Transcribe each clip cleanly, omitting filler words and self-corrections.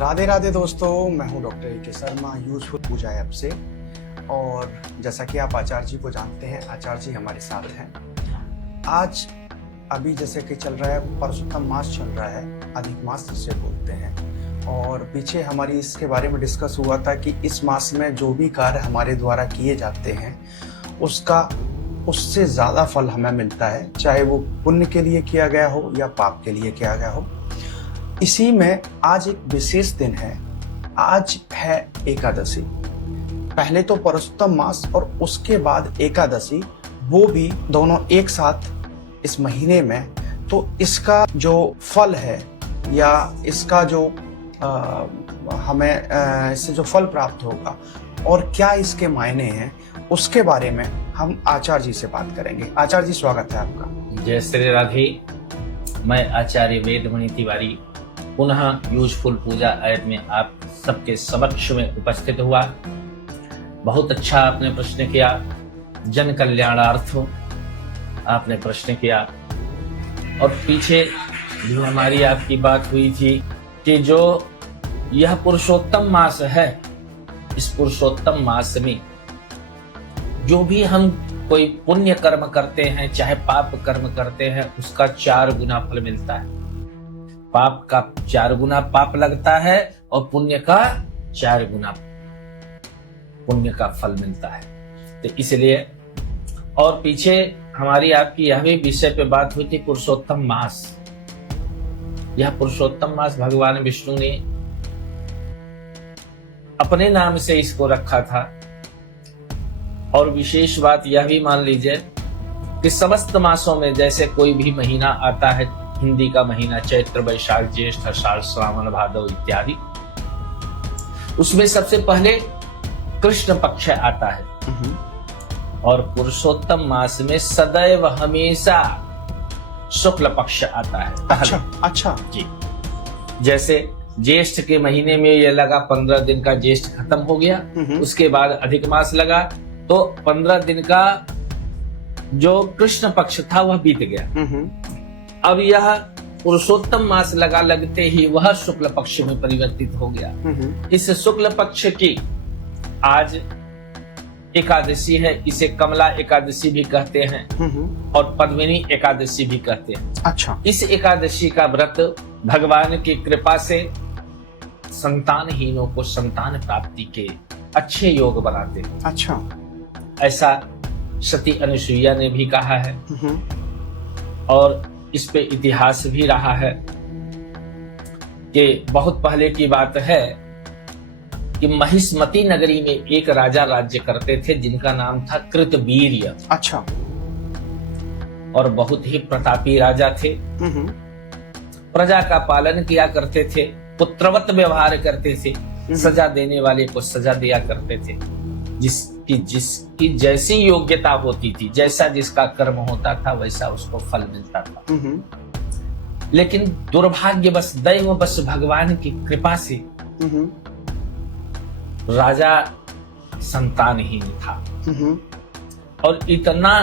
राधे राधे दोस्तों, मैं हूं डॉक्टर ए.के. शर्मा, यूजफुल पूजा ऐप से। और जैसा कि आप आचार्य जी को जानते हैं, आचार्य जी हमारे साथ हैं। आज अभी जैसे कि चल रहा है, पुरुषोत्तम मास चल रहा है, अधिक मास जिसे बोलते हैं। और पीछे हमारी इसके बारे में डिस्कस हुआ था कि इस मास में जो भी कार्य हमारे द्वारा किए जाते हैं उसका उससे ज़्यादा फल हमें मिलता है, चाहे वो पुण्य के लिए किया गया हो या पाप के लिए किया गया हो। इसी में आज एक विशेष दिन है। आज है एकादशी। पहले तो पुरुषोत्तम मास और उसके बाद एकादशी, वो भी दोनों एक साथ इस महीने में। तो इसका जो फल है या इसका जो हमें इससे जो फल प्राप्त होगा और क्या इसके मायने हैं, उसके बारे में हम आचार्य जी से बात करेंगे। आचार्य जी, स्वागत है आपका। जय श्री राधे। मैं आचार्य वेदमणि तिवारी पुनः यूजफुल पूजा ऐप में आप सबके समक्ष में उपस्थित हुआ। बहुत अच्छा आपने प्रश्न किया, जन कल्याणार्थ आपने प्रश्न किया। और पीछे जो हमारी आपकी बात हुई थी कि जो यह पुरुषोत्तम मास है, इस पुरुषोत्तम मास में जो भी हम कोई पुण्य कर्म करते हैं चाहे पाप कर्म करते हैं, उसका 4 गुना फल मिलता है। पाप का 4 गुना पाप लगता है और पुण्य का 4 गुना पुण्य का फल मिलता है। तो इसलिए, और पीछे हमारी आपकी यह भी विषय पे बात हुई थी, पुरुषोत्तम मास। यह पुरुषोत्तम मास भगवान विष्णु ने अपने नाम से इसको रखा था। और विशेष बात यह भी मान लीजिए कि समस्त मासों में जैसे कोई भी महीना आता है, हिंदी का महीना चैत्र, वैशाख, ज्येष्ठ, आषाढ़, श्रावण, भादव इत्यादि, उसमें सबसे पहले कृष्ण पक्ष आता है। और पुरुषोत्तम मास में सदैव हमेशा शुक्ल पक्ष आता है। अच्छा जी। जैसे ज्येष्ठ के महीने में ये लगा 15 दिन का ज्येष्ठ खत्म हो गया, उसके बाद अधिक मास लगा, तो 15 दिन का जो कृष्ण पक्ष था वह बीत गया। अब यह पुरुषोत्तम मास लगा, लगते ही वह शुक्ल पक्ष में परिवर्तित हो गया। इस शुक्ल पक्ष की आज एकादशी है। इसे कमला एकादशी भी कहते हैं और पद्मिनी एकादशी भी कहते हैं। अच्छा। इस एकादशी का व्रत भगवान की कृपा से संतानहीनों को संतान प्राप्ति के अच्छे योग बनाते हैं। अच्छा। ऐसा सती अनुसुईया ने भी कहा है और इस पे इतिहास भी रहा है कि बहुत पहले की बात है कि महिष्मती नगरी में एक राजा राज्य करते थे जिनका नाम था कृतवीर्य। अच्छा। और बहुत ही प्रतापी राजा थे। प्रजा का पालन किया करते थे, पुत्रवत व्यवहार करते थे, सजा देने वाले को सजा दिया करते थे। जिसकी जैसी योग्यता होती थी, जैसा जिसका कर्म होता था, वैसा उसको फल मिलता था। लेकिन दुर्भाग्यवश, दैववश, भगवान की कृपा से राजा संतानहीन था। और इतना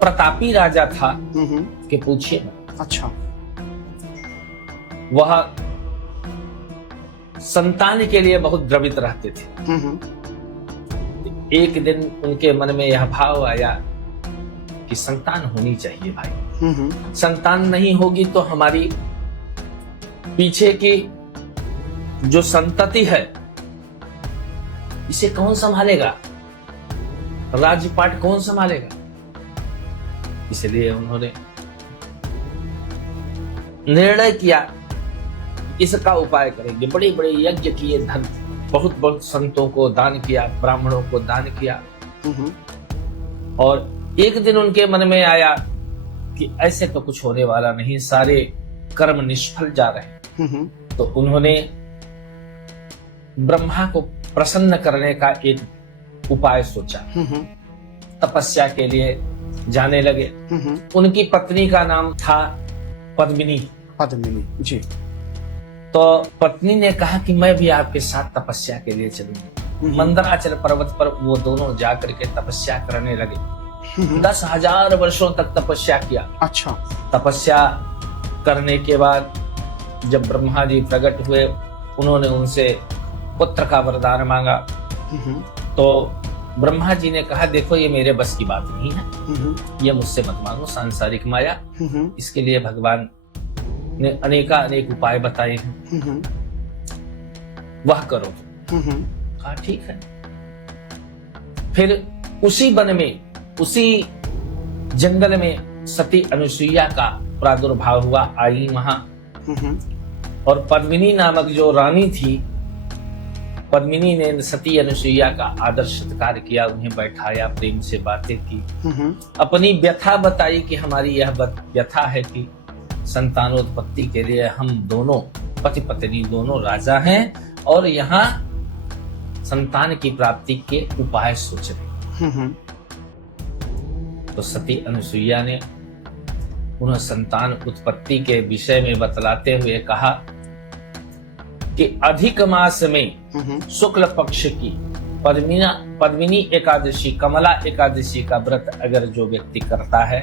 प्रतापी राजा था कि पूछिए मत। अच्छा। वह संतान के लिए बहुत द्रवित रहते थे। एक दिन उनके मन में यह भाव आया कि संतान होनी चाहिए भाई। संतान नहीं होगी तो हमारी पीछे की जो संतति है, इसे कौन संभालेगा? राज्यपाट कौन संभालेगा? इसलिए उन्होंने निर्णय किया इसका उपाय करेंगे। बड़े बड़े यज्ञ किए, धन बहुत बहुत संतों को दान किया, ब्राह्मणों को दान किया। और एक दिन उनके मन में आया कि ऐसे तो कुछ होने वाला नहीं, सारे कर्म निष्फल जा रहे हैं। तो उन्होंने ब्रह्मा को प्रसन्न करने का एक उपाय सोचा। तपस्या के लिए जाने लगे। उनकी पत्नी का नाम था पद्मिनी। जी। तो पत्नी ने कहा कि मैं भी आपके साथ तपस्या के लिए चलूंगी। मंदराचल पर्वत पर वो दोनों जाकर के तपस्या करने लगे। 10,000 वर्षों तक तपस्या किया। अच्छा। तपस्या करने के बाद जब ब्रह्मा जी प्रकट हुए, उन्होंने उनसे पुत्र का वरदान मांगा। तो ब्रह्मा जी ने कहा, देखो ये मेरे बस की बात नहीं है, ये मुझसे मत मांगो, सांसारिक माया। इसके लिए भगवान ने अनेक उपाय बताए हैं, वह करो। कहा ठीक है। फिर उसी वन में, उसी जंगल में सती अनुसुईया का प्रादुर्भाव हुआ, आई वहां। और पद्मिनी नामक जो रानी थी, पद्मिनी ने सती अनुसुईया का आदर सत्कार किया, उन्हें बैठाया, प्रेम से बातें की, अपनी व्यथा बताई कि हमारी यह व्यथा है कि संतानोत्पत्ति के लिए हम दोनों पति पत्नी दोनों राजा हैं और यहाँ संतान की प्राप्ति के उपाय सोच रहे। तो सती अनुसुईया ने उन्हें संतान उत्पत्ति के विषय में बतलाते हुए कहा कि अधिक मास में शुक्ल पक्ष की पद्मिनी एकादशी, कमला एकादशी का व्रत अगर जो व्यक्ति करता है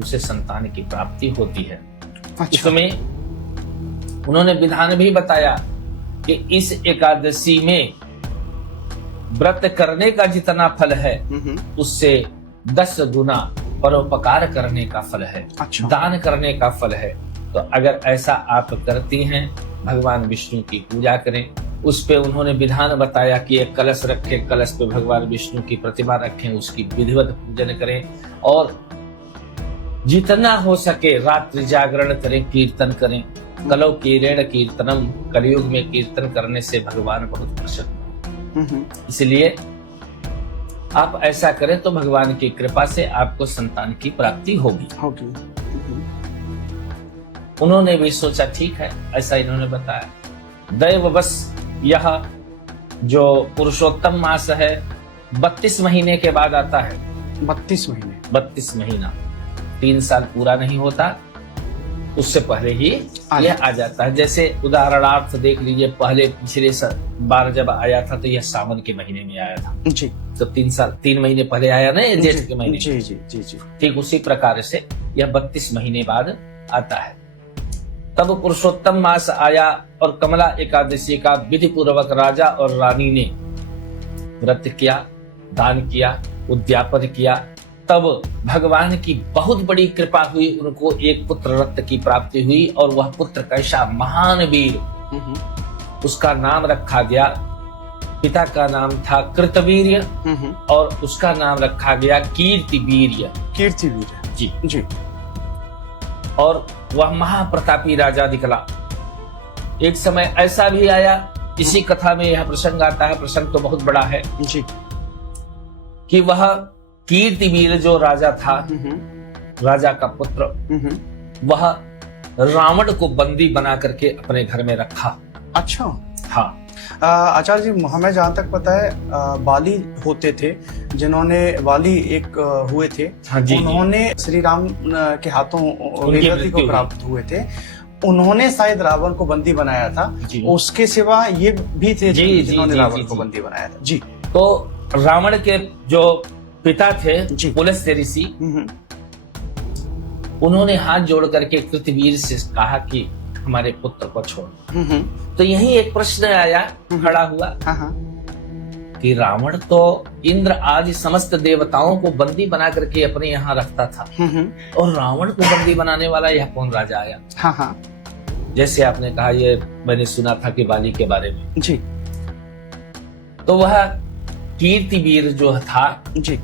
उसे संतान की प्राप्ति होती है। अच्छा। इसमें उन्होंने विधान भी बताया कि इस एकादशी में व्रत करने का जितना फल है उससे 10 गुना परोपकार करने का फल है। अच्छा। दान करने का फल है। तो अगर ऐसा आप करती हैं, भगवान विष्णु की पूजा करें। उस पे उन्होंने विधान बताया कि एक कलश रखें, कलश पे भगवान विष्णु की प्रतिमा रखें, उसकी विधिवत पूजन करें और जितना हो सके रात्रि जागरण करें, कीर्तन करें। कलो कीरेण कीर्तनम, कलयुग में कीर्तन करने से भगवान बहुत प्रसन्न। इसलिए आप ऐसा करें तो भगवान की कृपा से आपको संतान की प्राप्ति होगी। उन्होंने भी सोचा ठीक है, ऐसा इन्होंने बताया। दैववश यह जो पुरुषोत्तम मास है 32 महीने के बाद आता है। 32 महीने, 32 महीना, 3 साल पूरा नहीं होता, उससे पहले ही यह आ जाता है। जैसे उदाहरणार्थ देख लीजिए, पहले पिछले बार जब आया था तो यह सावन के महीने में आया था जी। तो 3 महीने पहले आया ना, जेठ के महीने। जी जी जी जी। ठीक उसी प्रकार से यह 32 महीने बाद आता है। तब पुरुषोत्तम मास आया और कमला एकादशी का विधि पूर्वक राजा और रानी ने व्रत किया, दान किया, उद्यापन किया। तब भगवान की बहुत बड़ी कृपा हुई, उनको एक पुत्र रत्न की प्राप्ति हुई और वह पुत्र कैसा महान वीर, उसका नाम रखा गया, पिता का नाम था कृतवीर्य और उसका नाम रखा गया कीर्तिवीर्य। कीर्तिवीर्य जी जी। और वह महाप्रतापी राजा निकला। एक समय ऐसा भी आया, इसी कथा में यह प्रसंग आता है, प्रसंग तो बहुत बड़ा है जी, कि वह कीर्तिवीर जो राजा था, राजा का पुत्र, वह रावण को बंदी बना करके अपने घर में रखा। अच्छा। हाँ। आचार्य जी, हमें जहाँ तक पता है बाली होते थे, जिन्होंने बाली एक हुए थे। हाँ जी, उन्होंने श्री राम के हाथों वेदवती को प्राप्त हुए थे। उन्होंने शायद रावण को बंदी बनाया था। उसके सिवा ये भी थे जिन्होंने रावण को बंदी बनाया था। जी। तो रावण के जो पिता थे पुलस्त्य ऋषि, उन्होंने हाथ जोड़ करके कृतवीर से कहा कि हमारे पुत्र को छोड़। तो यही एक प्रश्न आया, खड़ा हुआ कि रावण तो इंद्र आदि समस्त देवताओं को बंदी बना करके अपने यहाँ रखता था और रावण को बंदी बनाने वाला यह कौन राजा आया? हाँ। जैसे आपने कहा, ये मैंने सुना था कि बाली के बारे में जी। तो वह कीर्तिवीर जो था जी,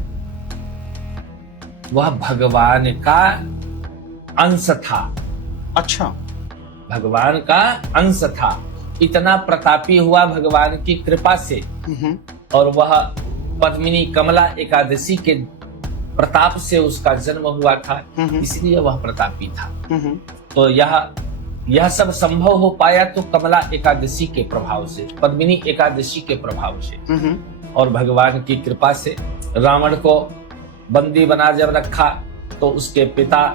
वह भगवान का अंश था। अच्छा। भगवान का अंश था, इतना प्रतापी हुआ भगवान की कृपा से। और वह पद्मिनी कमला एकादशी के प्रताप से उसका जन्म हुआ था, इसलिए वह प्रतापी था। तो यह सब संभव हो पाया तो कमला एकादशी के प्रभाव से, पद्मिनी एकादशी के प्रभाव से और भगवान की कृपा से। रावण को बंदी बना जब रखा तो उसके पिता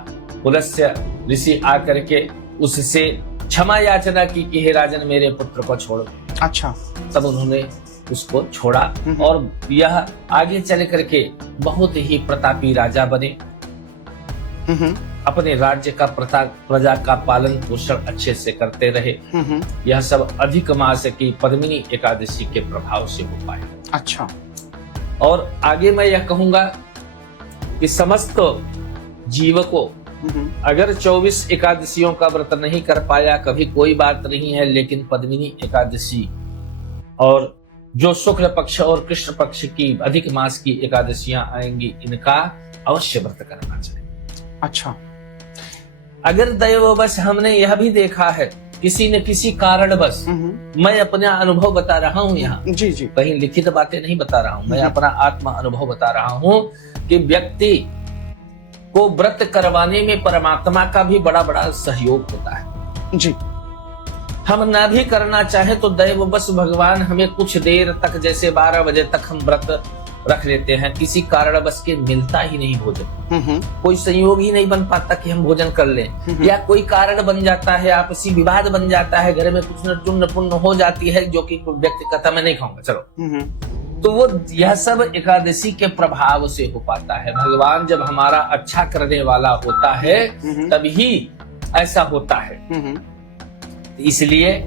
पुलस्त्य ऋषि आकर के उससे क्षमा याचना की कि हे राजन, मेरे पुत्र को छोड़ो। अच्छा। तब उन्होंने उसको छोड़ा और यह आगे चल करके बहुत ही प्रतापी राजा बने। अपने राज्य का प्रजा का पालन पोषण अच्छे से करते रहे। यह सब अधिक मास की पद्मिनी एकादशी के प्रभाव से हो पाए। अच्छा। और आगे मैं यह कहूंगा कि समस्त जीव को अगर 24 एकादशियों का व्रत नहीं कर पाया कभी कोई बात नहीं है, लेकिन पद्मिनी एकादशी और जो शुक्ल पक्ष और कृष्ण पक्ष की अधिक मास की एकादशियां आएंगी, इनका अवश्य व्रत करना चाहिए। अच्छा। अगर दैववश हमने यह भी देखा है किसी न किसी कारणवश, मैं अपना अनुभव बता रहा हूँ यहाँ, जी जी, कहीं लिखित बातें नहीं बता रहा हूँ, मैं अपना आत्मा अनुभव बता रहा हूँ कि व्यक्ति को व्रत करवाने में परमात्मा का भी बड़ा बड़ा सहयोग होता है। जी। हम ना भी करना चाहे तो दैववश भगवान हमें कुछ देर तक, जैसे 12 बजे तक हम व्रत रख लेते हैं, किसी कारणवश के मिलता ही नहीं भोजन, कोई संयोग ही नहीं बन पाता कि हम भोजन कर लें, या कोई कारण बन जाता है, आपसी विवाद बन जाता है, घर में कुछ न चुन्न पुण्य हो जाती है, जो कि व्यक्ति कहता मैं नहीं खाऊंगा, चलो, तो वो यह सब एकादशी के प्रभाव से हो पाता है। भगवान जब हमारा अच्छा करने वाला होता है तभी ऐसा होता है। इसलिए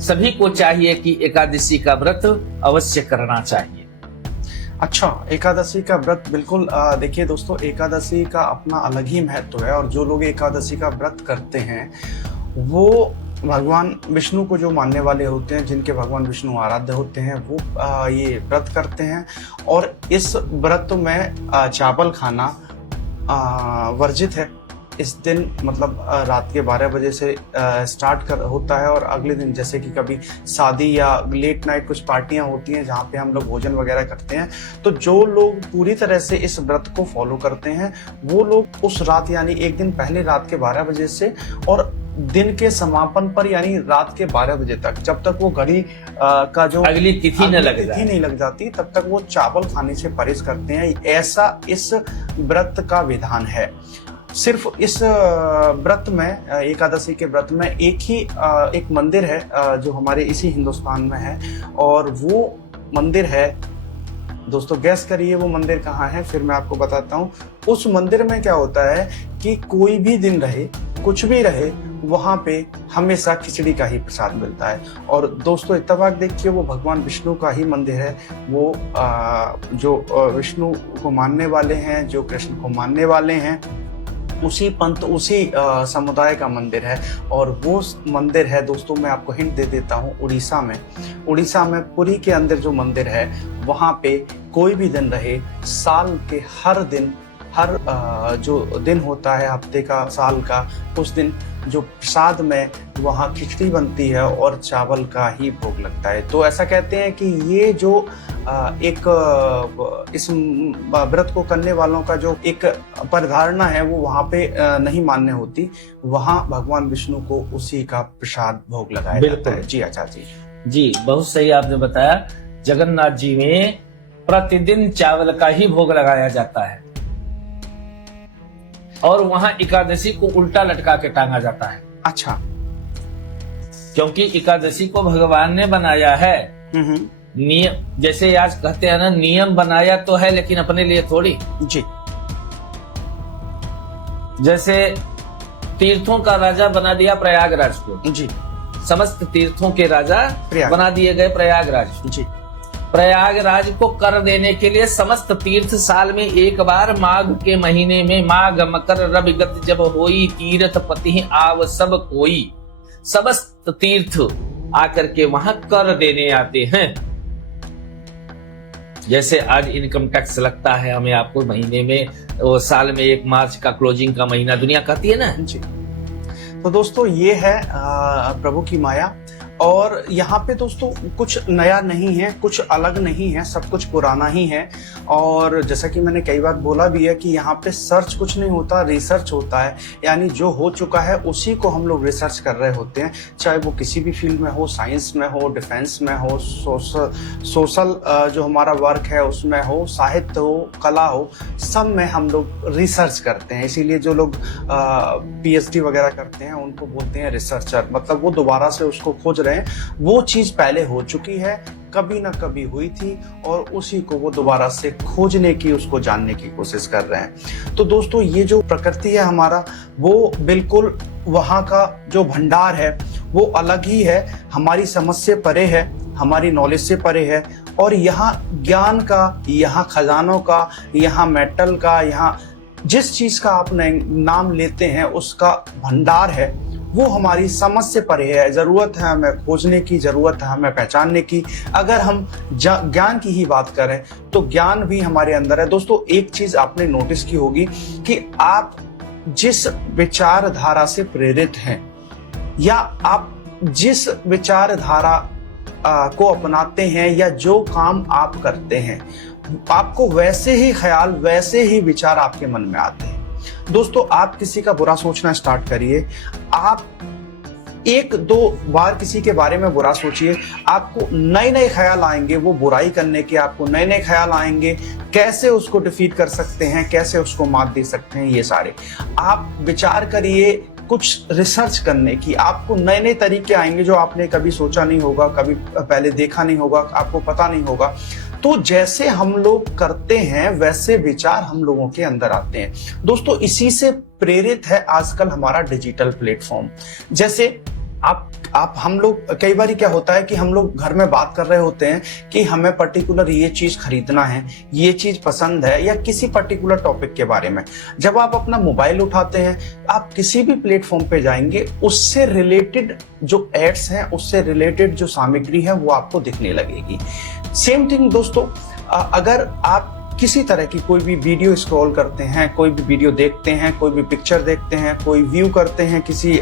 सभी को चाहिए कि एकादशी का व्रत अवश्य करना चाहिए। अच्छा, एकादशी का व्रत बिल्कुल देखिए दोस्तों, एकादशी का अपना अलग ही महत्व है, और जो लोग एकादशी का व्रत करते हैं वो भगवान विष्णु को जो मानने वाले होते हैं, जिनके भगवान विष्णु आराध्य होते हैं, वो ये व्रत करते हैं। और इस व्रत में चावल खाना वर्जित है। इस दिन मतलब रात के 12 बजे से स्टार्ट होता है, और अगले दिन जैसे कि कभी शादी या लेट नाइट कुछ पार्टियां होती हैं जहाँ पे हम लोग भोजन वगैरह करते हैं, तो जो लोग पूरी तरह से इस व्रत को फॉलो करते हैं वो लोग उस रात यानी एक दिन पहले रात के 12 बजे से और दिन के समापन पर यानी रात के 12 बजे तक, जब तक वो घड़ी का जो अगली तिथि नहीं लग जाती तब तक वो चावल खाने से परहेज करते हैं। ऐसा इस व्रत का विधान है। सिर्फ इस व्रत में, एकादशी के व्रत में एक मंदिर है जो हमारे इसी हिंदुस्तान में है, और वो मंदिर है दोस्तों, गैस करिए वो मंदिर कहाँ है, फिर मैं आपको बताता हूँ। उस मंदिर में क्या होता है कि कोई भी दिन रहे, कुछ भी रहे, वहां पे हमेशा खिचड़ी का ही प्रसाद मिलता है। और दोस्तों इत्तेफाक देखिए, वो भगवान विष्णु का ही मंदिर है। वो जो विष्णु को मानने वाले हैं, जो कृष्ण को मानने वाले हैं, उसी पंथ, उसी समुदाय का मंदिर है। और वो मंदिर है दोस्तों, मैं आपको हिंट दे देता हूँ, उड़ीसा में पुरी के अंदर जो मंदिर है, वहाँ पे कोई भी दिन रहे, साल के हर दिन, हर जो दिन होता है हफ्ते का, साल का, उस दिन जो प्रसाद में वहाँ खिचड़ी बनती है और चावल का ही भोग लगता है। तो ऐसा कहते हैं कि ये जो एक इस व्रत को करने वालों का जो एक परिधारणा है वो वहाँ पे नहीं मान्य होती, वहाँ भगवान विष्णु को उसी का प्रसाद भोग लगाया जाता है। जी आचार्य जी, बहुत सही आपने बताया। जगन्नाथ जी में प्रतिदिन चावल का ही भोग लगाया जाता है, और वहां एकादशी को उल्टा लटका के टांगा जाता है। अच्छा, क्योंकि एकादशी को भगवान ने बनाया है। नियम, जैसे आज कहते हैं ना, नियम बनाया तो है लेकिन अपने लिए थोड़ी। जी। जैसे तीर्थों का राजा बना दिया प्रयागराज को। जी। समस्त तीर्थों के राजा बना दिए गए प्रयागराज। जी। प्रयागराज को कर देने के लिए समस्त तीर्थ साल में एक बार माघ के महीने में, माघ मकर रविगत जब होई, तीर्थ पति आव सब कोई, समस्त तीर्थ आकर के वहां कर देने आते हैं। जैसे आज इनकम टैक्स लगता है हमें, आपको महीने में, वो साल में 1 मार्च का क्लोजिंग का महीना दुनिया कहती है ना। जी। तो दोस्तों ये है प्रभु की माया। और यहाँ पे दोस्तों कुछ नया नहीं है, कुछ अलग नहीं है, सब कुछ पुराना ही है। और जैसा कि मैंने कई बार बोला भी है कि यहाँ पे सर्च कुछ नहीं होता, रिसर्च होता है। यानी जो हो चुका है उसी को हम लोग रिसर्च कर रहे होते हैं, चाहे वो किसी भी फील्ड में हो, साइंस में हो, डिफेंस में हो, सोशल जो हमारा वर्क है उसमें हो, साहित्य हो, कला हो, सब में हम लोग रिसर्च करते हैं। इसीलिए जो लोग PhD वगैरह करते हैं उनको बोलते हैं रिसर्चर, मतलब वो दोबारा से उसको खोज रहे हैं। वो चीज़ पहले हो चुकी है, कभी ना कभी हुई थी और उसी को वो दोबारा से खोजने की, उसको जानने की कोशिश कर रहे हैं। तो दोस्तों ये जो प्रकृति है हमारा, वो बिल्कुल वहाँ का जो भंडार है वो अलग ही है, हमारी समझ से परे है, हमारी नॉलेज से परे है। और यहाँ ज्ञान का, यहाँ खजानों का, यहाँ मेटल का, यहाँ जिस चीज का आप नाम लेते हैं उसका भंडार है, वो हमारी समझ से परे है। जरूरत है हमें खोजने की, जरूरत है हमें पहचानने की। अगर हम ज्ञान की ही बात करें तो ज्ञान भी हमारे अंदर है। दोस्तों एक चीज आपने नोटिस की होगी कि आप जिस विचारधारा से प्रेरित हैं या आप जिस विचारधारा को अपनाते हैं या जो काम आप करते हैं, आपको वैसे ही ख्याल, वैसे ही विचार आपके मन में आते हैं। दोस्तों आप किसी का बुरा सोचना स्टार्ट करिए, आप एक दो बार किसी के बारे में बुरा सोचिए, आपको नए नए ख्याल आएंगे वो बुराई करने के, आपको नए नए ख्याल आएंगे कैसे उसको डिफीट कर सकते हैं, कैसे उसको मात दे सकते हैं। ये सारे आप विचार करिए, कुछ रिसर्च करने की, आपको नए नए तरीके आएंगे जो आपने कभी सोचा नहीं होगा, कभी पहले देखा नहीं होगा, आपको पता नहीं होगा। तो जैसे हम लोग करते हैं वैसे विचार हम लोगों के अंदर आते हैं। दोस्तों इसी से प्रेरित है आजकल हमारा डिजिटल प्लेटफॉर्म। जैसे हम लोग कई बार क्या होता है कि हम लोग घर में बात कर रहे होते हैं कि हमें पर्टिकुलर ये चीज खरीदना है, ये चीज पसंद है, या किसी पर्टिकुलर टॉपिक के बारे में। जब आप अपना मोबाइल उठाते हैं, आप किसी भी प्लेटफॉर्म पे जाएंगे, उससे रिलेटेड जो एड्स हैं, उससे रिलेटेड जो सामग्री है वो आपको दिखने लगेगी। सेम थिंग दोस्तों, अगर आप किसी तरह की कोई भी वीडियो स्क्रॉल करते हैं, कोई भी वीडियो देखते हैं, कोई भी पिक्चर देखते हैं, कोई व्यू करते हैं किसी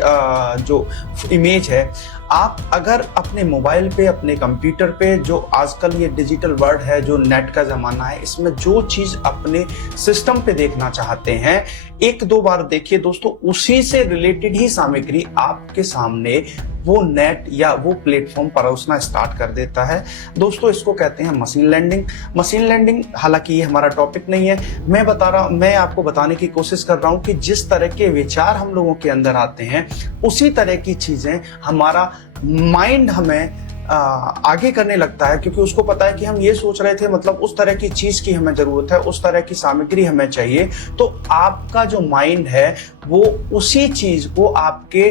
जो इमेज है, आप अगर अपने मोबाइल पे, अपने कंप्यूटर पे, जो आजकल ये डिजिटल वर्ल्ड है, जो नेट का ज़माना है, इसमें जो चीज़ अपने सिस्टम पे देखना चाहते हैं, एक दो बार देखिए दोस्तों, उसी से रिलेटेड ही सामग्री आपके सामने वो नेट या वो प्लेटफॉर्म परोसना स्टार्ट कर देता है। दोस्तों इसको कहते हैं मशीन लर्निंग। मशीन लर्निंग हालांकि ये हमारा टॉपिक नहीं है, मैं आपको बताने की कोशिश कर रहा हूँ कि जिस तरह के विचार हम लोगों के अंदर आते हैं, उसी तरह की चीजें हमारा माइंड हमें आगे करने लगता है, क्योंकि उसको पता है कि हम ये सोच रहे थे, मतलब उस तरह की चीज की हमें जरूरत है, उस तरह की सामग्री हमें चाहिए। तो आपका जो माइंड है वो उसी चीज को आपके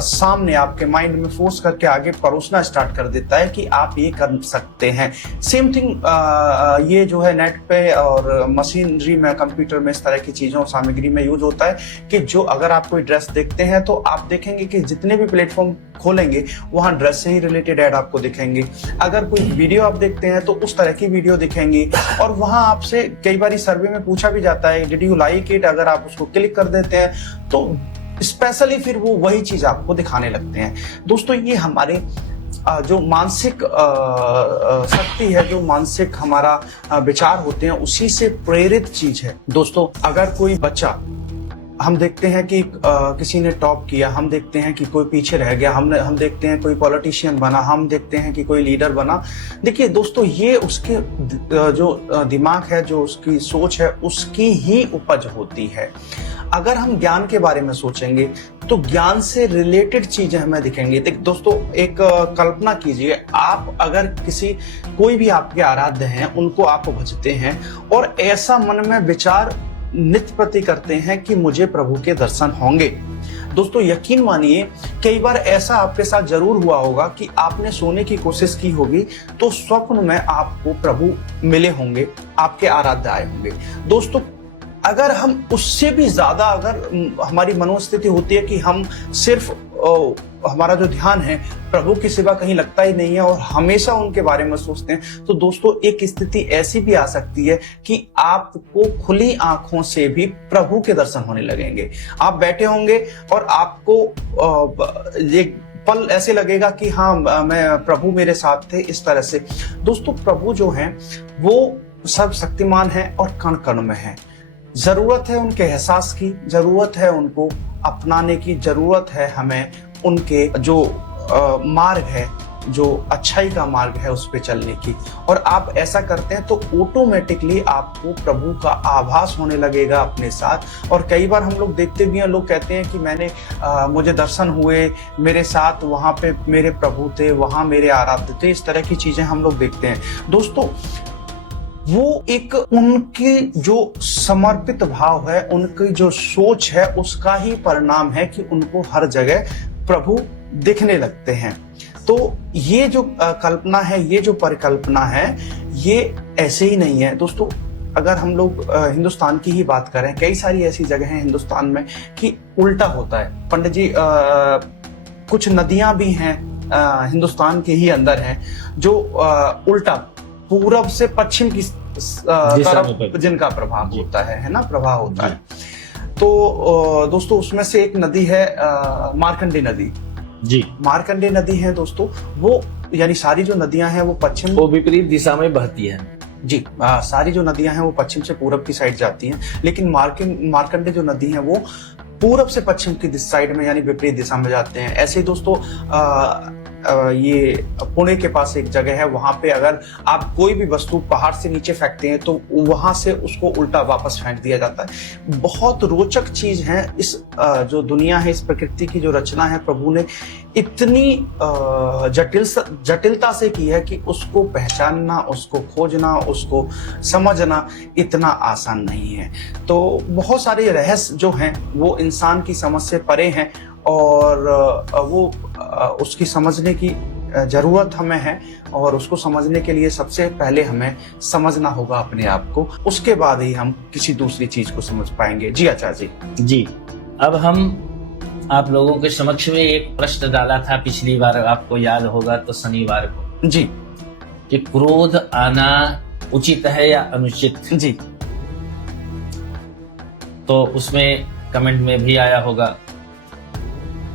सामने, आपके माइंड में फोर्स करके आगे परोसना स्टार्ट कर देता है कि आप ये कर सकते हैं। सेम थिंग ये जो है नेट पे और मशीनरी में, कंप्यूटर में, इस तरह की चीजों, सामग्री में यूज होता है कि जो अगर आप कोई ड्रेस देखते हैं तो आप देखेंगे कि जितने भी प्लेटफॉर्म खोलेंगे वहां ड्रेस से ही रिलेटेड ऐड आपको दिखेंगे। अगर कोई वीडियो आप देखते हैं तो उस तरह की वीडियो दिखेंगी, और वहां आपसे कई बार सर्वे में पूछा भी जाता है डिड यू लाइक इट। अगर आप उसको क्लिक कर देते हैं तो स्पेशली फिर वो वही चीज आपको दिखाने लगते हैं। दोस्तों ये हमारे जो मानसिक शक्ति है, जो मानसिक हमारा विचार होते हैं, उसी से प्रेरित चीज है। दोस्तों अगर कोई बच्चा, हम देखते हैं कि किसी ने टॉप किया, हम देखते हैं कि कोई पीछे रह गया, हम देखते हैं कोई पॉलिटिशियन बना, हम देखते हैं कि कोई लीडर बना। देखिए दोस्तों ये उसके जो दिमाग है, जो उसकी सोच है, उसकी ही उपज होती है। अगर हम ज्ञान के बारे में सोचेंगे तो ज्ञान से रिलेटेड चीजें हमें दिखेंगी। दोस्तों एक कल्पना कीजिए, आप अगर कोई भी आपके आराध्य हैं, उनको आप भजते हैं और ऐसा मन में विचार नित्य प्रति करते हैं कि मुझे प्रभु के दर्शन होंगे। दोस्तों यकीन मानिए कई बार ऐसा आपके साथ जरूर हुआ होगा कि आपने सोने की कोशिश की होगी तो स्वप्न में आपको प्रभु मिले होंगे, आपके आराध्य आए होंगे। दोस्तों अगर हम उससे भी ज्यादा, अगर हमारी मनोस्थिति होती है कि हम सिर्फ हमारा जो ध्यान है प्रभु के सिवा कहीं लगता ही नहीं है और हमेशा उनके बारे में सोचते हैं, तो दोस्तों एक स्थिति ऐसी भी आ सकती है कि आपको खुली आंखों से भी प्रभु के दर्शन होने लगेंगे। आप बैठे होंगे और आपको एक पल ऐसे लगेगा कि हाँ मैं, प्रभु मेरे साथ थे, इस तरह से। दोस्तों प्रभु जो हैं वो सब शक्तिमान है और कण कण में है। जरूरत है उनके एहसास की, जरूरत है उनको अपनाने की, जरूरत है हमें उनके जो मार्ग है जो अच्छाई का मार्ग है उस पे चलने की, और आप ऐसा करते हैं तो ऑटोमेटिकली आपको प्रभु का आभास होने लगेगा अपने साथ। और कई बार हम लोग देखते भी हैं, लोग कहते हैं कि मुझे दर्शन हुए, मेरे साथ वहाँ पे मेरे प्रभु थे, वहाँ मेरे आराध्य थे, इस तरह की चीजें हम लोग देखते हैं। दोस्तों, वो एक उनकी जो समर्पित भाव है, उनकी जो सोच है, उसका ही परिणाम है कि उनको हर जगह प्रभु दिखने लगते हैं। तो ये जो कल्पना है, ये जो परिकल्पना है, ये ऐसे ही नहीं है दोस्तों। अगर हम लोग हिंदुस्तान की ही बात करें, कई सारी ऐसी जगह हैं हिंदुस्तान में कि उल्टा होता है। पंडित जी, कुछ नदियां भी हैं हिंदुस्तान के ही अंदर हैं जो उल्टा पूरब से पश्चिम की तरफ जिनका प्रभाव होता है ना, प्रभाव होता है। तो दोस्तों, उसमें से एक नदी है मार्कंडे नदी जी। मार्कंडे नदी है दोस्तों, वो यानी सारी जो नदियां हैं वो पश्चिम, वो विपरीत दिशा में बहती है जी। सारी जो नदियां हैं वो पश्चिम से पूरब की साइड जाती हैं, लेकिन मार्कंडे जो नदी है वो पूरब से पश्चिम की साइड में यानी विपरीत दिशा में जाते हैं। ऐसे ही दोस्तों, ये पुणे के पास एक जगह है, वहां पे अगर आप कोई भी वस्तु पहाड़ से नीचे फेंकते हैं तो वहां से उसको उल्टा वापस फेंक दिया जाता है। बहुत रोचक चीज है इस जो दुनिया है, इस प्रकृति की जो रचना है, प्रभु ने इतनी जटिलता से की है कि उसको पहचानना, उसको खोजना, उसको समझना इतना आसान नहीं है। तो बहुत सारे रहस्य जो हैं वो इंसान की समझ से परे हैं, और वो उसकी समझने की जरूरत हमें है, और उसको समझने के लिए सबसे पहले हमें समझना होगा अपने आप को, उसके बाद ही हम किसी दूसरी चीज को समझ पाएंगे। जी आचार्य जी। अब हम आप लोगों के समक्ष में एक प्रश्न डाला था पिछली बार, आपको याद होगा तो शनिवार को जी, कि क्रोध आना उचित है या अनुचित जी। तो उसमें कमेंट में भी आया होगा,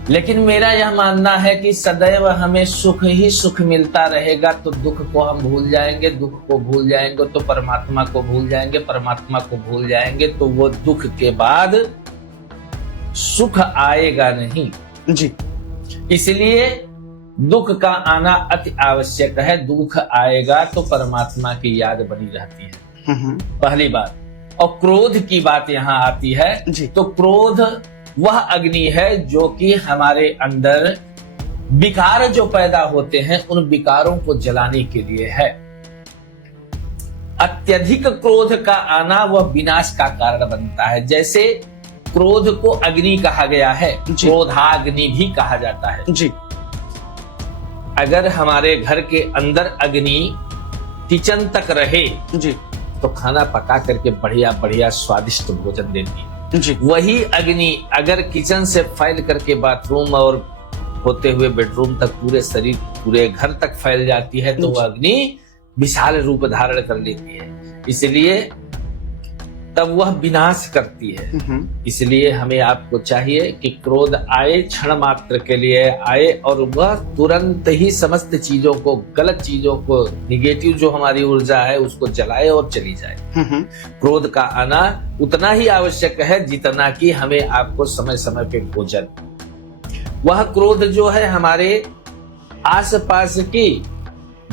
लेकिन मेरा यह मानना है कि सदैव हमें सुख ही सुख मिलता रहेगा, तो दुख को हम भूल जाएंगे, दुख को भूल जाएंगे तो परमात्मा को भूल जाएंगे, परमात्मा को भूल जाएंगे तो वो दुख के बाद सुख आएगा नहीं जी। इसलिए दुख का आना अति आवश्यक है। दुख आएगा तो परमात्मा की याद बनी रहती है, पहली बात। और क्रोध की बात यहाँ आती है जी। तो क्रोध वह अग्नि है जो कि हमारे अंदर विकार जो पैदा होते हैं, उन विकारों को जलाने के लिए है। अत्यधिक क्रोध का आना वह विनाश का कारण बनता है। जैसे क्रोध को अग्नि कहा गया है, क्रोधाग्नि भी कहा जाता है जी। अगर हमारे घर के अंदर अग्नि किचन तक रहे जी, तो खाना पका करके बढ़िया बढ़िया स्वादिष्ट भोजन देती है जी। वही अग्नि अगर किचन से फैल करके बाथरूम और होते हुए बेडरूम तक, पूरे शरीर, पूरे घर तक फैल जाती है, तो वह अग्नि विशाल रूप धारण कर लेती है। इसलिए तब वह विनाश करती है। इसलिए हमें आपको चाहिए कि क्रोध आए क्षण मात्र के लिए आए, और वह तुरंत ही समस्त चीजों को, गलत चीजों को, निगेटिव जो हमारी ऊर्जा है उसको जलाए और चली जाए। क्रोध का आना उतना ही आवश्यक है जितना कि हमें आपको समय समय पे भोजन। वह क्रोध जो है हमारे आसपास की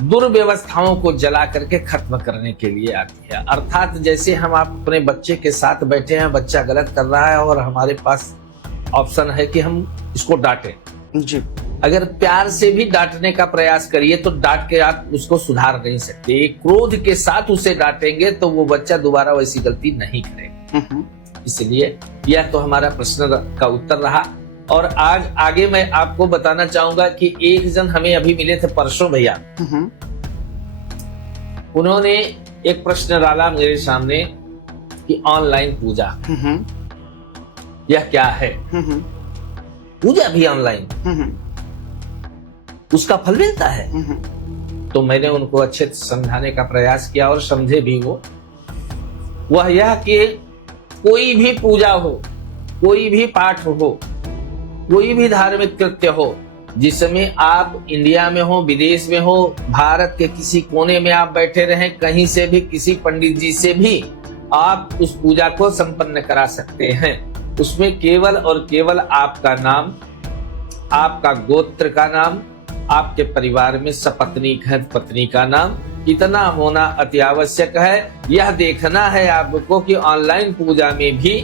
दुर्व्यवस्थाओं को जला करके खत्म करने के लिए आती है। अर्थात जैसे हम आप अपने बच्चे के साथ बैठे हैं, बच्चा गलत कर रहा है और हमारे पास ऑप्शन है कि हम इसको डांटें जी। अगर प्यार से भी डांटने का प्रयास करिए तो डांट के आप उसको सुधार नहीं सकते। क्रोध के साथ उसे डांटेंगे तो वो बच्चा दोबारा वैसी गलती नहीं करेगा। इसलिए यह तो हमारा प्रश्न का उत्तर रहा। और आज आगे मैं आपको बताना चाहूंगा कि एक जन हमें अभी मिले थे परसों भैया, उन्होंने एक प्रश्न डाला मेरे सामने कि ऑनलाइन पूजा यह क्या है? पूजा भी ऑनलाइन, उसका फल मिलता है? तो मैंने उनको अच्छे से समझाने का प्रयास किया और समझे भी वो। वह यह कि कोई भी पूजा हो, कोई भी पाठ हो, कोई भी धार्मिक कृत्य हो, जिसमें आप इंडिया में हो, विदेश में हो, भारत के किसी कोने में आप बैठे रहें, कहीं से भी किसी पंडित जी से भी आप उस पूजा को संपन्न करा सकते हैं। उसमें केवल और केवल आपका नाम, आपका गोत्र का नाम, आपके परिवार में सपत्नीक है, पत्नी का नाम इतना होना अति आवश्यक है। यह देखना है आपको कि ऑनलाइन पूजा में भी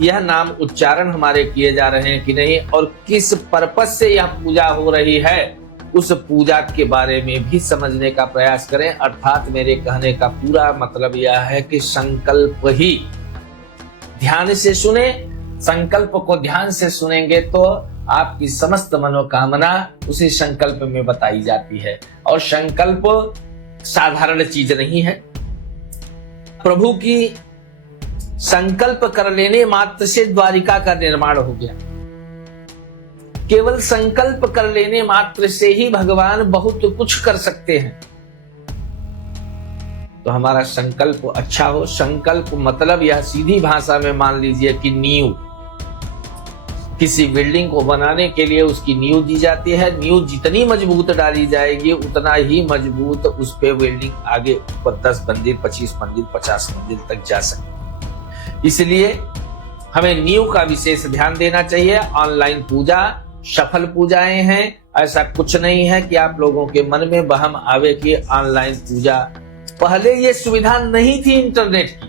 यह नाम उच्चारण हमारे किए जा रहे हैं कि नहीं, और किस पर्पस से यह पूजा हो रही है उस पूजा के बारे में भी समझने का प्रयास करें। अर्थात मेरे कहने का पूरा मतलब यह है कि संकल्प ही ध्यान से सुने। संकल्प को ध्यान से सुनेंगे तो आपकी समस्त मनोकामना उसी संकल्प में बताई जाती है। और संकल्प साधारण चीज नहीं है। प्रभु की संकल्प कर लेने मात्र से द्वारिका का निर्माण हो गया। केवल संकल्प कर लेने मात्र से ही भगवान बहुत कुछ कर सकते हैं। तो हमारा संकल्प अच्छा हो। संकल्प मतलब यह सीधी भाषा में मान लीजिए कि नींव, किसी बिल्डिंग को बनाने के लिए उसकी नींव दी जाती है। नींव जितनी मजबूत डाली जाएगी उतना ही मजबूत उस पे बिल्डिंग आगे ऊपर 10 मंजिल, 25 मंजिल, 50 मंजिल तक जा सकती है। इसलिए हमें नींव का विशेष ध्यान देना चाहिए। ऑनलाइन पूजा सफल पूजाएं हैं। ऐसा कुछ नहीं है कि आप लोगों के मन में वहम आवे कि ऑनलाइन पूजा, पहले ये सुविधा नहीं थी इंटरनेट की,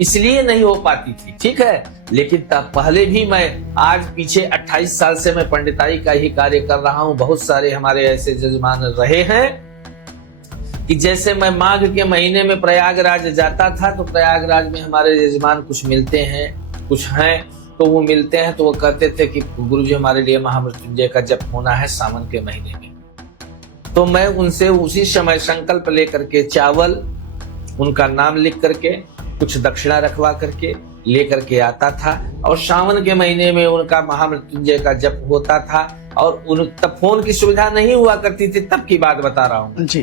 इसलिए नहीं हो पाती थी, ठीक है। लेकिन तब पहले भी मैं आज पीछे 28 साल से मैं पंडिताई का ही कार्य कर रहा हूं। बहुत सारे हमारे ऐसे जजमान रहे हैं कि जैसे मैं माघ के महीने में प्रयागराज जाता था तो प्रयागराज में हमारे यजमान कुछ मिलते हैं, कुछ हैं, तो वो मिलते हैं तो वो कहते थे कि गुरुजी हमारे लिए महामृत्युंजय का जप होना है सावन के महीने में। तो मैं उनसे उसी समय संकल्प लेकर के चावल, उनका नाम लिख करके, कुछ दक्षिणा रखवा करके लेकर के आता था और सावन के महीने में उनका महामृत्युंजय का जप होता था। और तब फोन की सुविधा नहीं हुआ करती थी, तब की बात बता रहा हूँ जी।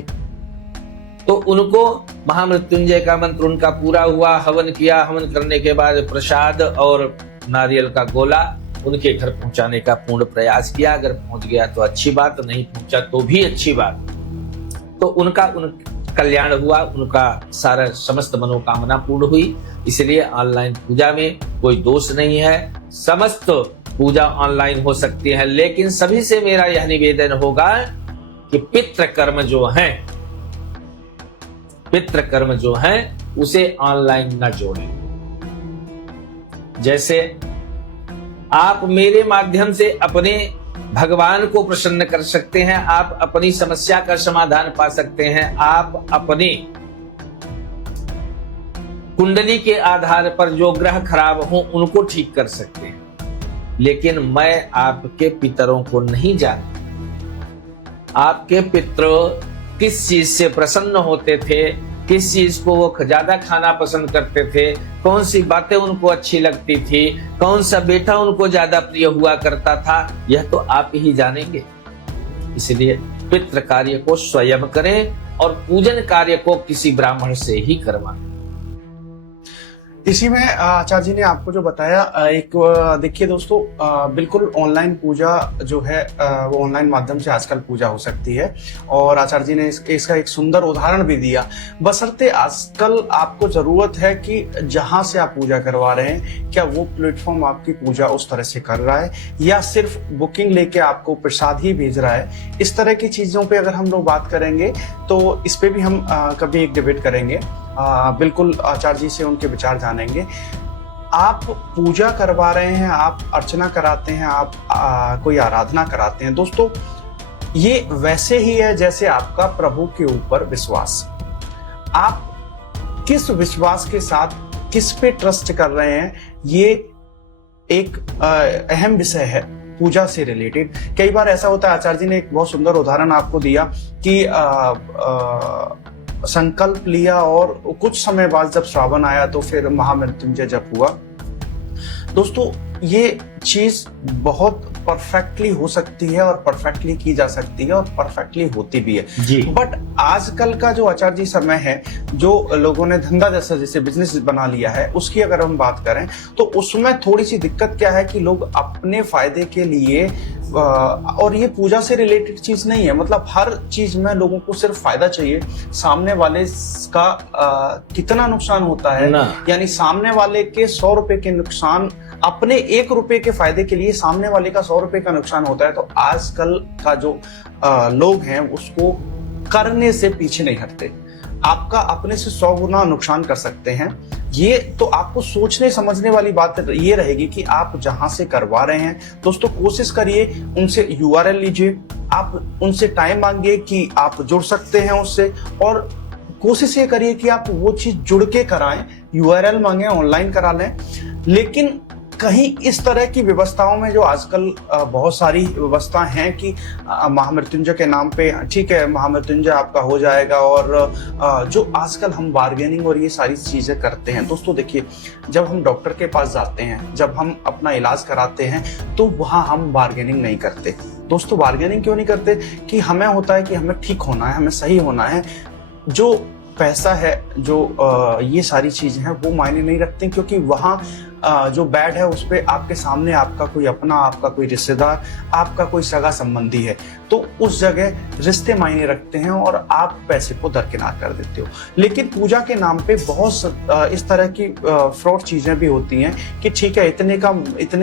तो उनको महामृत्युंजय का मंत्र उनका पूरा हुआ, हवन किया। हवन करने के बाद प्रसाद और नारियल का गोला उनके घर पहुंचाने का पूर्ण प्रयास किया। अगर पहुंच गया तो अच्छी बात, नहीं पहुंचा तो भी अच्छी बात। तो उनका कल्याण हुआ, उनका सारा समस्त मनोकामना पूर्ण हुई। इसलिए ऑनलाइन पूजा में कोई दोष नहीं है। समस्त पूजा ऑनलाइन हो सकती है, लेकिन सभी से मेरा यह निवेदन होगा कि पितृ कर्म जो हैं उसे ऑनलाइन न जोड़ें। जैसे आप मेरे माध्यम से अपने भगवान को प्रसन्न कर सकते हैं, आप अपनी समस्या का समाधान पा सकते हैं, आप अपनी कुंडली के आधार पर जो ग्रह खराब हो उनको ठीक कर सकते हैं। लेकिन मैं आपके पितरों को नहीं जानता। आपके पितर किस चीज से प्रसन्न होते थे, किस चीज को वो ज्यादा खाना पसंद करते थे, कौन सी बातें उनको अच्छी लगती थी, कौन सा बेटा उनको ज्यादा प्रिय हुआ करता था, यह तो आप ही जानेंगे। इसलिए पितृ कार्य को स्वयं करें और पूजन कार्य को किसी ब्राह्मण से ही करवाएं। इसी में आचार्य जी ने आपको जो बताया, एक देखिए दोस्तों, बिल्कुल ऑनलाइन पूजा जो है वो ऑनलाइन माध्यम से आजकल पूजा हो सकती है। और आचार्य जी ने इसका एक सुंदर उदाहरण भी दिया। बशर्ते आजकल आपको जरूरत है कि जहां से आप पूजा करवा रहे हैं, क्या वो प्लेटफॉर्म आपकी पूजा उस तरह से कर रहा है या सिर्फ बुकिंग लेके आपको प्रसाद ही भेज रहा है। इस तरह की चीजों पे अगर हम लोग बात करेंगे तो इस पे भी हम कभी एक डिबेट करेंगे। बिल्कुल आचार्य जी से उनके विचार जानेंगे। आप पूजा करवा रहे हैं, आप अर्चना कराते हैं, आप कोई आराधना कराते हैं, दोस्तों ये वैसे ही है जैसे आपका प्रभु के ऊपर विश्वास। आप किस विश्वास के साथ किस पे ट्रस्ट कर रहे हैं, ये एक अहम विषय है पूजा से रिलेटेड। कई बार ऐसा होता है, आचार्य जी ने एक बहुत सुंदर उदाहरण आपको दिया कि संकल्प लिया और कुछ समय बाद जब श्रावण आया तो फिर महामृत्युंजय जप हुआ। दोस्तों ये चीज बहुत परफेक्टली हो सकती है और परफेक्टली की जा सकती है और परफेक्टली होती भी है जी। बट आजकल का जो आचार्य जी समय है, जो लोगों ने धंधा जैसे बिजनेस बना लिया है, उसकी अगर हम बात करें तो उसमें थोड़ी सी दिक्कत क्या है कि लोग अपने फायदे के लिए, और ये पूजा से रिलेटेड चीज नहीं है, मतलब हर चीज में लोगों को सिर्फ फायदा चाहिए। सामने वाले का कितना नुकसान होता है, यानी सामने वाले के 100 रुपए के नुकसान अपने 1 रुपए के फायदे के लिए सामने वाले का 100 रुपए का नुकसान होता है। तो आजकल का जो लोग हैं उसको करने से पीछे नहीं हटते। आपका अपने से 100 गुना नुकसान कर सकते हैं। ये तो आपको सोचने समझने वाली बात ये रहेगी कि आप जहां से करवा रहे हैं दोस्तों, कोशिश करिए उनसे URL लीजिए, आप उनसे टाइम मांगिए कि आप जुड़ सकते हैं उससे, और कोशिश ये करिए कि आप वो चीज जुड़ के कराएं। URL मांगे, ऑनलाइन करा लें, लेकिन कहीं इस तरह की व्यवस्थाओं में जो आजकल बहुत सारी व्यवस्था हैं कि महामृत्युंजय के नाम पे, ठीक है महामृत्युंजय आपका हो जाएगा, और जो आजकल हम बार्गेनिंग और ये सारी चीजें करते हैं दोस्तों। देखिए, जब हम डॉक्टर के पास जाते हैं, जब हम अपना इलाज कराते हैं, तो वहां हम बार्गेनिंग नहीं करते दोस्तों। बार्गेनिंग क्यों नहीं करते? कि हमें होता है कि हमें ठीक होना है, हमें सही होना है। जो पैसा है, जो ये सारी चीजें हैं, वो मायने नहीं रखते, क्योंकि वहाँ जो बेड है उस पे आपके सामने आपका कोई अपना, आपका कोई रिश्तेदार, आपका कोई सगा संबंधी है, तो उस जगह रिश्ते मायने रखते हैं और आप पैसे को दरकिनार कर देते हो। लेकिन पूजा के नाम पे बहुत इस तरह की फ्रॉड चीजें भी होती हैं कि ठीक है इतने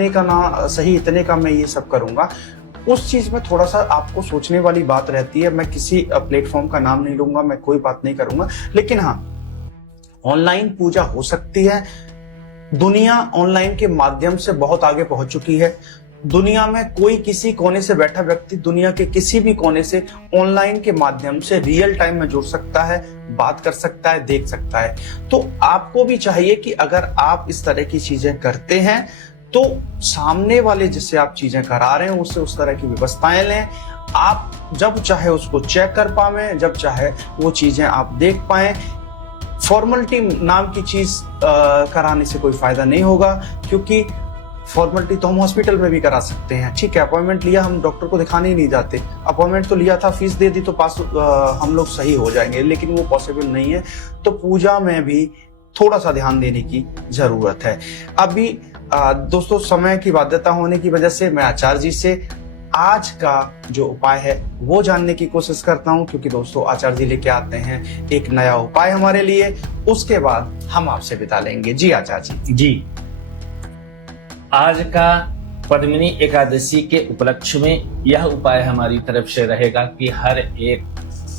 का ना सही, इतने का मैं ये सब करूंगा। उस चीज में थोड़ा सा आपको सोचने वाली बात रहती है। मैं किसी प्लेटफॉर्म का नाम नहीं लूंगा, मैं कोई बात नहीं करूंगा, लेकिन हाँ, ऑनलाइन पूजा हो सकती है। दुनिया ऑनलाइन के माध्यम से बहुत आगे पहुंच चुकी है। दुनिया में कोई किसी कोने से बैठा व्यक्ति दुनिया के किसी भी कोने से ऑनलाइन के माध्यम से रियल टाइम में जुड़ सकता है, बात कर सकता है, देख सकता है। तो आपको भी चाहिए कि अगर आप इस तरह की चीजें करते हैं तो सामने वाले जिससे आप चीजें करा रहे हैं उससे उस तरह की व्यवस्थाएं लें। आप जब चाहे उसको चेक कर पाएं, जब चाहे वो चीजें आप देख पाएं। फॉर्मेलिटी नाम की चीज कराने से कोई फायदा नहीं होगा, क्योंकि फॉर्मेलिटी तो हम हॉस्पिटल में भी करा सकते हैं। ठीक है, अपॉइंटमेंट लिया, हम डॉक्टर को दिखाने ही नहीं जाते, अपॉइंटमेंट तो लिया था, फीस दे दी तो पास हम लोग सही हो जाएंगे, लेकिन वो पॉसिबल नहीं है। तो पूजा में भी थोड़ा सा ध्यान देने की जरूरत है। अभी दोस्तों समय की बाध्यता होने की वजह से मैं आचार्य जी से आज का जो उपाय है वो जानने की कोशिश करता हूं, क्योंकि दोस्तों आचार्य जी लेके आते हैं एक नया उपाय हमारे लिए। उसके बाद हम आपसे विदा लेंगे। जी आचार्य जी। आज का पद्मिनी एकादशी के उपलक्ष्य में यह उपाय हमारी तरफ से रहेगा कि हर एक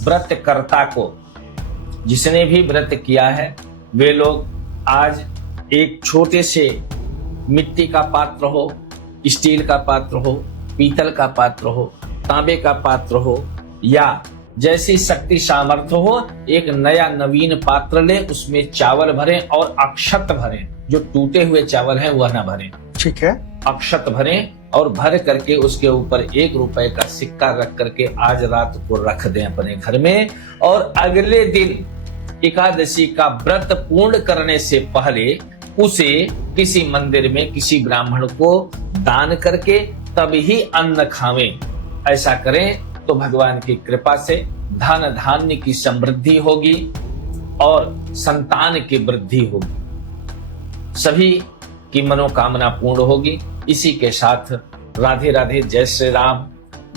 व्रतकर्ता को, जिसने भी व्रत किया है, वे लोग आज एक छोटे से मिट्टी का पात्र हो, स्टील का पात्र हो, पीतल का पात्र हो, तांबे का पात्र हो, या जैसी शक्ति सामर्थ्य हो, एक नया नवीन पात्र ले, उसमें चावल भरें और अक्षत भरें। जो टूटे हुए चावल हैं वह ना भरें, ठीक है, अक्षत भरें, और भर करके उसके ऊपर 1 रुपए का सिक्का रख करके आज रात को रख दें अपने घर में। और अगले दिन एकादशी का व्रत पूर्ण करने से पहले उसे किसी मंदिर में किसी ब्राह्मण को दान करके तब ही अन्न खावें। ऐसा करें तो भगवान की कृपा से धन धान्य की समृद्धि होगी और संतान की वृद्धि होगी, सभी की मनोकामना पूर्ण होगी। इसी के साथ राधे राधे, जय श्री राम।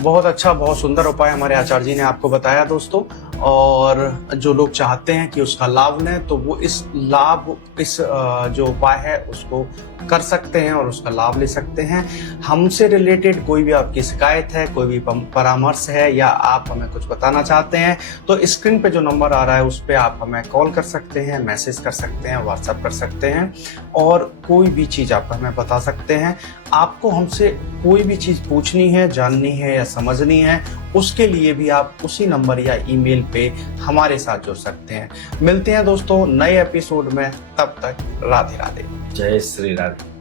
बहुत अच्छा, बहुत सुंदर उपाय हमारे आचार्य जी ने आपको बताया दोस्तों। और जो लोग चाहते हैं कि उसका लाभ लें तो वो इस जो उपाय है उसको कर सकते हैं और उसका लाभ ले सकते हैं। हमसे रिलेटेड कोई भी आपकी शिकायत है, कोई भी परामर्श है, या आप हमें कुछ बताना चाहते हैं तो स्क्रीन पे जो नंबर आ रहा है उस पर आप हमें कॉल कर सकते हैं, मैसेज कर सकते हैं, व्हाट्सएप कर सकते हैं, और कोई भी चीज़ आप हमें बता सकते हैं। आपको हमसे कोई भी चीज़ पूछनी है, जाननी है या समझनी है, उसके लिए भी आप उसी नंबर या ईमेल पे हमारे साथ जुड़ सकते हैं। मिलते हैं दोस्तों नए एपिसोड में, तब तक राधे राधे, जय श्री राधे।